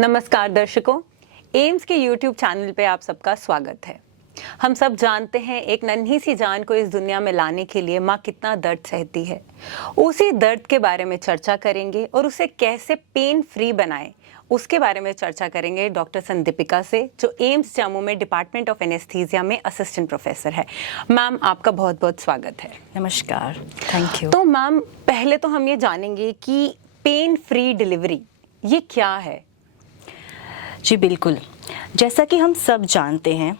नमस्कार दर्शकों, एम्स के YouTube चैनल पे आप सबका स्वागत है। हम सब जानते हैं एक नन्ही सी जान को इस दुनिया में लाने के लिए माँ कितना दर्द सहती है। उसी दर्द के बारे में चर्चा करेंगे और उसे कैसे पेन फ्री बनाएं, उसके बारे में चर्चा करेंगे डॉक्टर संदीपिका से, जो एम्स जम्मू में डिपार्टमेंट ऑफ एनेस्थीसिया में असिस्टेंट प्रोफेसर है। मैम, आपका बहुत बहुत स्वागत है। नमस्कार, थैंक यू। तो मैम, पहले तो हम ये जानेंगे कि पेन फ्री डिलीवरी ये क्या है? जी बिल्कुल, जैसा कि हम सब जानते हैं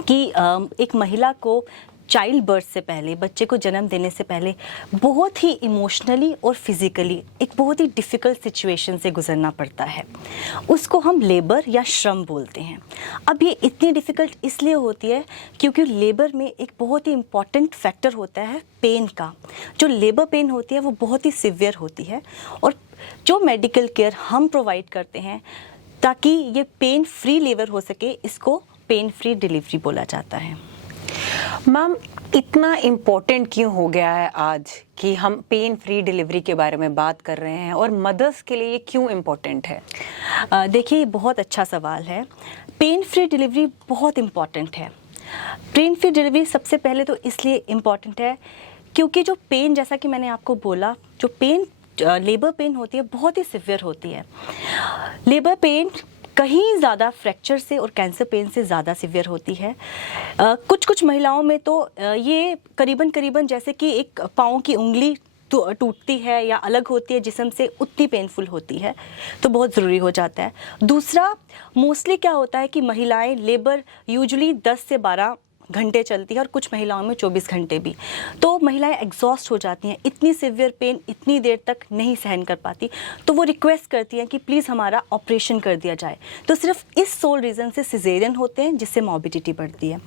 कि एक महिला को चाइल्ड बर्थ से पहले, बच्चे को जन्म देने से पहले बहुत ही इमोशनली और फिज़िकली एक बहुत ही डिफ़िकल्ट सिचुएशन से गुजरना पड़ता है। उसको हम लेबर या श्रम बोलते हैं। अब ये इतनी डिफ़िकल्ट इसलिए होती है क्योंकि लेबर में एक बहुत ही इम्पॉर्टेंट फैक्टर होता है पेन का। जो लेबर पेन होती है वो बहुत ही सिवियर होती है और जो मेडिकल केयर हम प्रोवाइड करते हैं ताकि ये पेन फ्री लेबर हो सके, इसको पेन फ्री डिलीवरी बोला जाता है। मैम, इतना इम्पोर्टेंट क्यों हो गया है आज कि हम पेन फ्री डिलीवरी के बारे में बात कर रहे हैं, और मदर्स के लिए ये क्यों इम्पोर्टेंट है? देखिए, बहुत अच्छा सवाल है। पेन फ्री डिलीवरी बहुत इम्पॉर्टेंट है। पेन फ्री डिलीवरी सबसे पहले तो इसलिए इम्पॉर्टेंट है क्योंकि जो पेन, जैसा कि मैंने आपको बोला, जो पेन लेबर पेन होती है बहुत ही सिवियर होती है। लेबर पेन कहीं ज़्यादा फ्रैक्चर से और कैंसर पेन से ज़्यादा सिवियर होती है। कुछ महिलाओं में तो ये करीबन जैसे कि एक पाँव की उंगली टूटती है या अलग होती है जिस्म से, उतनी पेनफुल होती है, तो बहुत ज़रूरी हो जाता है। दूसरा, मोस्टली क्या होता है कि महिलाएं लेबर यूजुअली 10 से 12 घंटे चलती है और कुछ महिलाओं में 24 घंटे भी, तो महिलाएं एग्जॉस्ट हो जाती हैं। इतनी सिवियर पेन इतनी देर तक नहीं सहन कर पाती, तो वो रिक्वेस्ट करती हैं कि प्लीज़ हमारा ऑपरेशन कर दिया जाए। तो सिर्फ इस सोल रीज़न से सिजेरियन होते हैं, जिससे मॉर्बिडिटी बढ़ती है।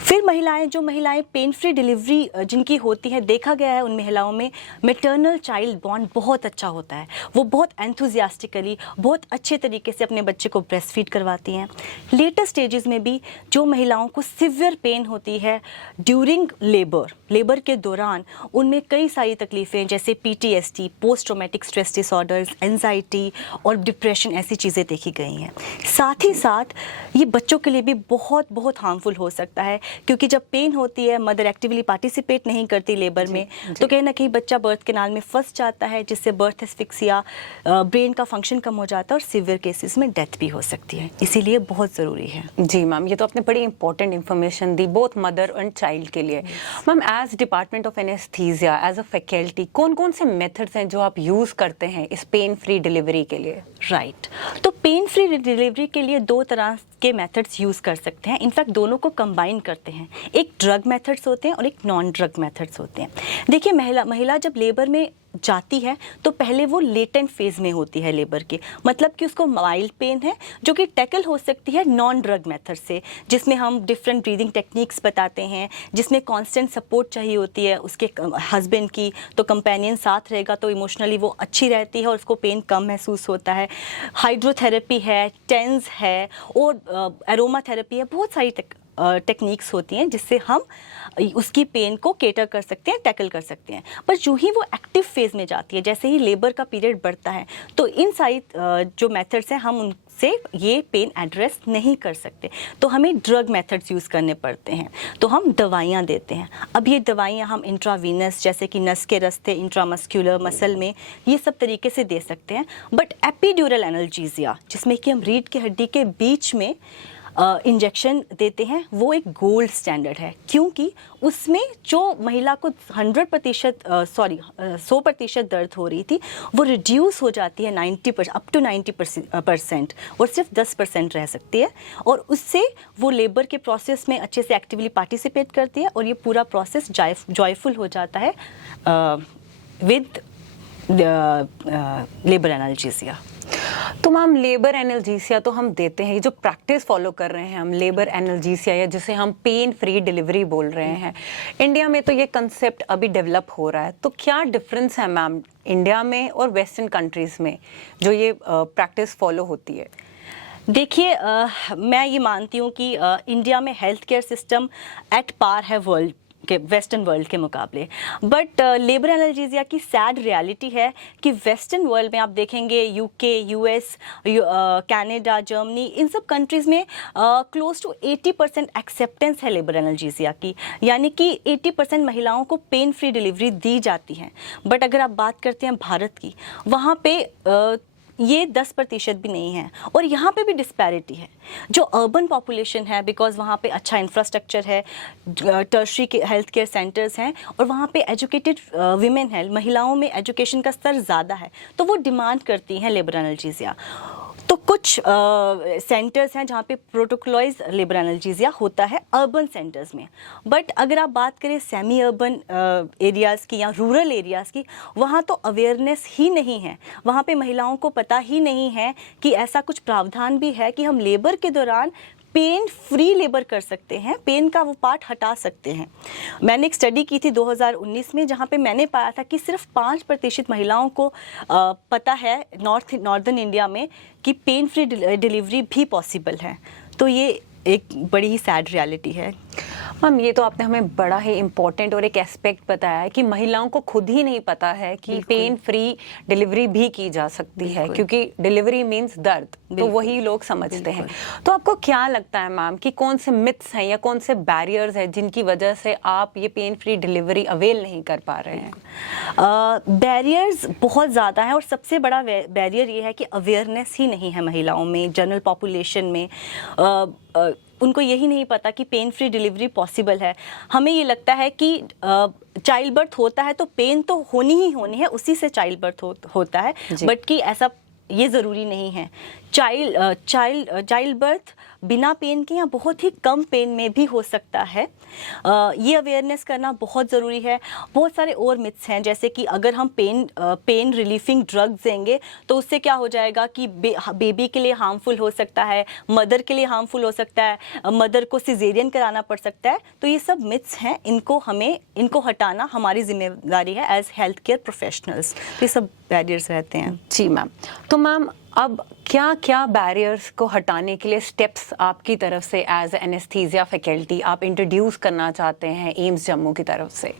फिर जो महिलाएं पेन फ्री डिलीवरी जिनकी होती है, देखा गया है उन महिलाओं में मैटरनल चाइल्ड बॉन्ड बहुत अच्छा होता है। वो बहुत एंथुजियास्टिकली, बहुत अच्छे तरीके से अपने बच्चे को ब्रेस्ट फीड करवाती हैं। लेटर स्टेजेस में भी जो महिलाओं को सिवियर पेन होती है ड्यूरिंग लेबर के दौरान, उनमें कई सारी तकलीफ़ें जैसे PTSD, post traumatic stress disorders, anxiety और डिप्रेशन, ऐसी चीज़ें देखी गई हैं। साथ ही साथ ये बच्चों के लिए भी बहुत हार्मफुल हो सकता है, क्योंकि जब पेन होती है, मदर एक्टिवली पार्टिसिपेट नहीं करती लेबर में, तो कहीं ना कहीं बच्चा बर्थ कैनाल में फंस जाता है, जिससे बर्थ एस्फिक्सिया, ब्रेन का फंक्शन कम हो जाता है और सीवियर केसेस में डेथ भी हो सकती है। इसीलिए बहुत ज़रूरी है। जी मैम, ये तो आपने बड़ी इंपॉर्टेंट इन्फॉर्मेशन दी बोथ मदर एंड चाइल्ड के लिए। Ma'am, as department of anaesthesia, as a faculty, कौन से मेथड्स हैं जो आप यूज़ करते हैं इस पेन फ्री डिलीवरी के लिए? राइट, तो पेन फ्री डिलीवरी के लिए 2 तरह के मेथड्स यूज़ कर सकते हैं। इनफैक्ट दोनों को कंबाइन करते हैं। एक ड्रग मेथड्स होते हैं और एक नॉन ड्रग मेथड्स होते हैं। देखिए, महिला जब लेबर में जाती है तो पहले वो लेटेंट फेज़ में होती है लेबर के, मतलब कि उसको माइल्ड पेन है जो कि टैकल हो सकती है नॉन ड्रग मेथड से, जिसमें हम डिफरेंट ब्रीदिंग टेक्निक्स बताते हैं, जिसमें कांस्टेंट सपोर्ट चाहिए होती है उसके हस्बैंड की, तो कंपेनियन साथ रहेगा तो इमोशनली वो अच्छी रहती है और उसको पेन कम महसूस होता है। हाइड्रोथेरेपी है, टेंस है और एरोमा थेरेपी है, बहुत सारी टेक्निक्स होती हैं जिससे हम उसकी पेन को केटर कर सकते हैं, टैकल कर सकते हैं। पर जो ही वो एक्टिव फेज़ में जाती है, जैसे ही लेबर का पीरियड बढ़ता है, तो इन सारी जो मेथड्स हैं हम उनसे ये पेन एड्रेस नहीं कर सकते, तो हमें ड्रग मेथड्स यूज़ करने पड़ते हैं। तो हम दवाइयाँ देते हैं। अब ये दवाइयाँ हम इंट्रावीनस, जैसे कि नस के रास्ते, इंट्रामस्क्यूलर मसल में, ये सब तरीके से दे सकते हैं। बट एपिड्यूरल एनाल्जेसिया, जिसमें कि हम रीढ़ की हड्डी के बीच में इंजेक्शन देते हैं, वो एक गोल्ड स्टैंडर्ड है, क्योंकि उसमें जो महिला को 100% दर्द हो रही थी, वो रिड्यूस हो जाती है 90%, अप टू 90%, और सिर्फ 10% रह सकती है, और उससे वो लेबर के प्रोसेस में अच्छे से एक्टिवली पार्टिसिपेट करती है और ये पूरा प्रोसेस जॉयफुल हो जाता है विद लेबर एनाल्जेसिया। तो मैम, लेबर एनाल्जेसिया तो हम देते हैं, ये जो प्रैक्टिस फॉलो कर रहे हैं हम लेबर एनाल्जेसिया, या जिसे हम पेन फ्री डिलीवरी बोल रहे हैं, इंडिया में तो ये कंसेप्ट अभी डेवलप हो रहा है, तो क्या डिफरेंस है मैम इंडिया में और वेस्टर्न कंट्रीज में जो ये प्रैक्टिस फॉलो होती है? देखिए, मैं ये मानती हूँ कि इंडिया में health care system at par है वर्ल्ड के वेस्टर्न वर्ल्ड के मुकाबले। बट लेबर एनाल्जेसिया की सैड रियलिटी है कि वेस्टर्न वर्ल्ड में आप देखेंगे यूके, यूएस, कनाडा, जर्मनी, इन सब कंट्रीज़ में क्लोज टू 80% एक्सेप्टेंस है लेबर एनाल्जेसिया की, यानी कि 80% महिलाओं को पेन फ्री डिलीवरी दी जाती है। बट अगर आप बात करते हैं भारत की, वहाँ पे ये 10% भी नहीं है, और यहाँ पे भी डिस्पैरिटी है। जो अर्बन पॉपुलेशन है, बिकॉज वहाँ पे अच्छा इंफ्रास्ट्रक्चर है, टर्शरी के हेल्थ केयर सेंटर्स हैं, और वहाँ पे एजुकेटेड विमेन है, महिलाओं में एजुकेशन का स्तर ज़्यादा है, तो वो डिमांड करती हैं लेबर एनाल्जेसिया। तो कुछ सेंटर्स हैं जहाँ पे प्रोटोकॉलाइज लेबर एनाल्जेसिया होता है अर्बन सेंटर्स में। बट अगर आप बात करें सेमी अर्बन एरियाज़ की या रूरल एरियाज़ की, वहाँ तो अवेयरनेस ही नहीं है। वहाँ पे महिलाओं को पता ही नहीं है कि ऐसा कुछ प्रावधान भी है कि हम लेबर के दौरान पेन फ्री लेबर कर सकते हैं, पेन का वो पार्ट हटा सकते हैं। मैंने एक स्टडी की थी 2019 में, जहाँ पे मैंने पाया था कि सिर्फ 5% महिलाओं को पता है नॉर्दर्न इंडिया में कि पेन फ्री डिलीवरी भी पॉसिबल है। तो ये एक बड़ी ही सैड रियलिटी है। मैम, ये तो आपने हमें बड़ा ही इम्पोर्टेंट और एक एस्पेक्ट बताया है कि महिलाओं को खुद ही नहीं पता है कि पेन फ्री डिलीवरी भी की जा सकती है, क्योंकि डिलीवरी मींस दर्द, तो वही लोग समझते हैं। तो आपको क्या लगता है मैम कि कौन से मिथ्स हैं या कौन से बैरियर्स हैं जिनकी वजह से आप ये पेन फ्री डिलीवरी अवेल नहीं कर पा रहे हैं? बैरियर्स बहुत ज़्यादा हैं, और सबसे बड़ा बैरियर ये है कि अवेयरनेस ही नहीं है महिलाओं में, जनरल पॉपुलेशन में। उनको यही नहीं पता कि पेन फ्री डिलीवरी पॉसिबल है। हमें ये लगता है कि चाइल्ड बर्थ होता है तो पेन तो होनी ही होनी है, उसी से चाइल्ड बर्थ होता है, बट कि ऐसा ये ज़रूरी नहीं है। चाइल्ड बर्थ बिना पेन के या बहुत ही कम पेन में भी हो सकता है। ये अवेयरनेस करना बहुत ज़रूरी है। बहुत सारे और मिथ्स हैं, जैसे कि अगर हम पेन रिलीफिंग ड्रग्स देंगे तो उससे क्या हो जाएगा कि बेबी के लिए हार्मफुल हो सकता है, मदर के लिए हार्मफुल हो सकता है, मदर को सिजेरियन कराना पड़ सकता है। तो ये सब मिथ्स हैं, इनको हटाना हमारी जिम्मेदारी है एज हेल्थ केयर प्रोफेशनल्स। ये सब बैरियर्स रहते हैं। जी मैम। तो मैम, अब क्या क्या बैरियर्स को हटाने के लिए स्टेप्स आपकी तरफ से एज एनेस्थीसिया फैकल्टी आप इंट्रोड्यूस करना चाहते हैं एम्स जम्मू की तरफ से?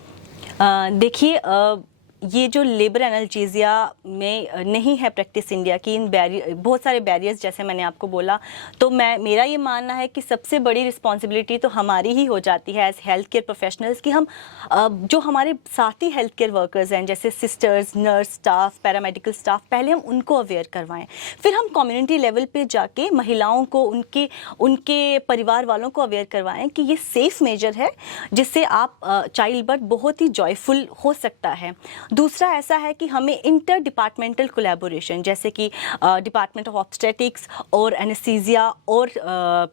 देखिए, ये जो लेबर एनाल्जेसिया में नहीं है प्रैक्टिस इंडिया की, इन बहुत सारे बैरियर्स जैसे मैंने आपको बोला, तो मेरा ये मानना है कि सबसे बड़ी रिस्पॉन्सिबिलिटी तो हमारी ही हो जाती है एज हेल्थ केयर प्रोफेशनल्स कि हम जो हमारे साथी हेल्थ केयर वर्कर्स हैं, जैसे sisters, nurse staff, paramedical staff, पहले हम उनको अवेयर करवाएं। फिर हम कम्युनिटी लेवल पे जाके महिलाओं को, उनके परिवार वालों को अवेयर करवाएं कि ये सेफ़ मेजर है, जिससे आप चाइल्ड बर्थ बहुत ही जॉयफुल हो सकता है। दूसरा ऐसा है कि हमें इंटर डिपार्टमेंटल कोलैबोरेशन, जैसे कि डिपार्टमेंट ऑफ ऑब्स्टेटिक्स और एनेस्थीसिया और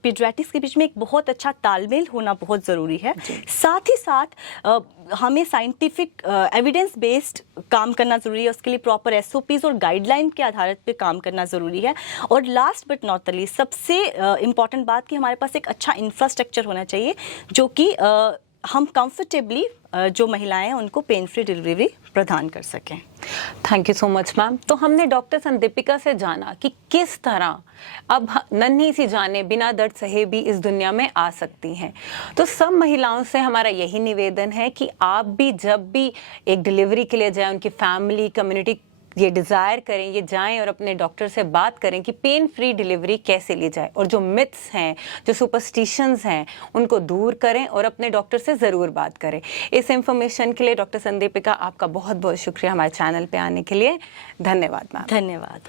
पीडियाट्रिक्स के बीच में एक बहुत अच्छा तालमेल होना बहुत ज़रूरी है। साथ ही साथ हमें साइंटिफिक एविडेंस बेस्ड काम करना ज़रूरी है, उसके लिए प्रॉपर SOPs और गाइडलाइन के आधार पे काम करना ज़रूरी है। और last but not the least, सबसे इम्पॉर्टेंट बात कि हमारे पास एक अच्छा इंफ्रास्ट्रक्चर होना चाहिए, जो कि हम कंफर्टेबली जो महिलाएं हैं उनको पेन फ्री डिलीवरी प्रदान कर सकें। Thank you so much ma'am. तो हमने डॉक्टर संदीपिका से जाना कि किस तरह अब नन्ही सी जानें बिना दर्द सहे भी इस दुनिया में आ सकती हैं। तो सब महिलाओं से हमारा यही निवेदन है कि आप भी जब भी एक डिलीवरी के लिए जाएं, उनकी फैमिली, कम्युनिटी ये डिज़ायर करें, ये जाएं और अपने डॉक्टर से बात करें कि पेन फ्री डिलीवरी कैसे ली जाए, और जो मिथ्स हैं, जो सुपरस्टिशंस हैं, उनको दूर करें और अपने डॉक्टर से ज़रूर बात करें। इस इंफॉर्मेशन के लिए डॉक्टर संदीपिका, आपका बहुत बहुत शुक्रिया हमारे चैनल पे आने के लिए। धन्यवाद मैम। धन्यवाद।